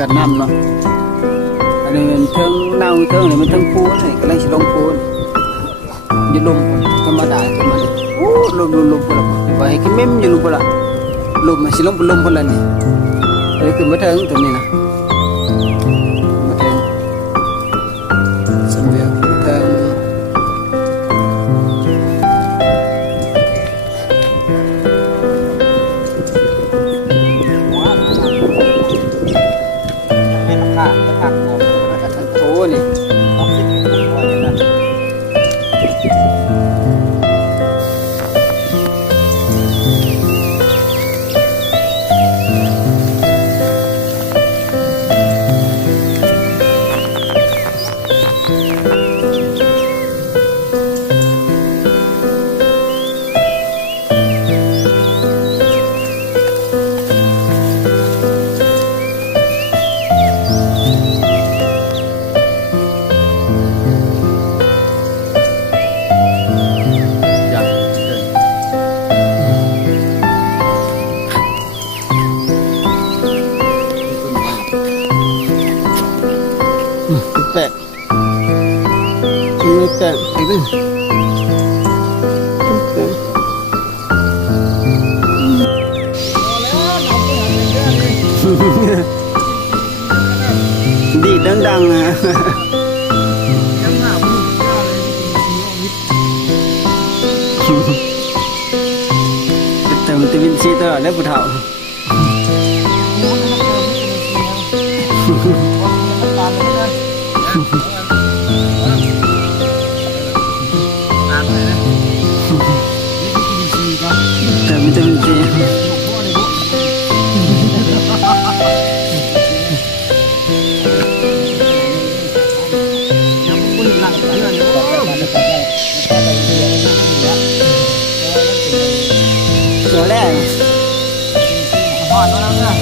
กัดน้ำเนาะอันนี้มันเทิงเน่าเทิงนี่มันเทิงปูนี่กำลังสิลงปูอย่าลมธรรมดาขึ้นมานี่โอ้ลมพุ่นละบ่ให้กินเม็มอยู่ลมพุ่นละลมมันสิลมพุ่นละนี่เลยขึ้นมาเทิงตัวนี้นะมาเทิงสมเด็จเทิงโอ้นี่แปะไม่แปะไอ้เรื่องดีดังๆอ่ะแต่มันจะวินซีตลอดแล้วผู้เฒ่าแต่วิตามินซีตัวแรกหอนมาแล้วนะ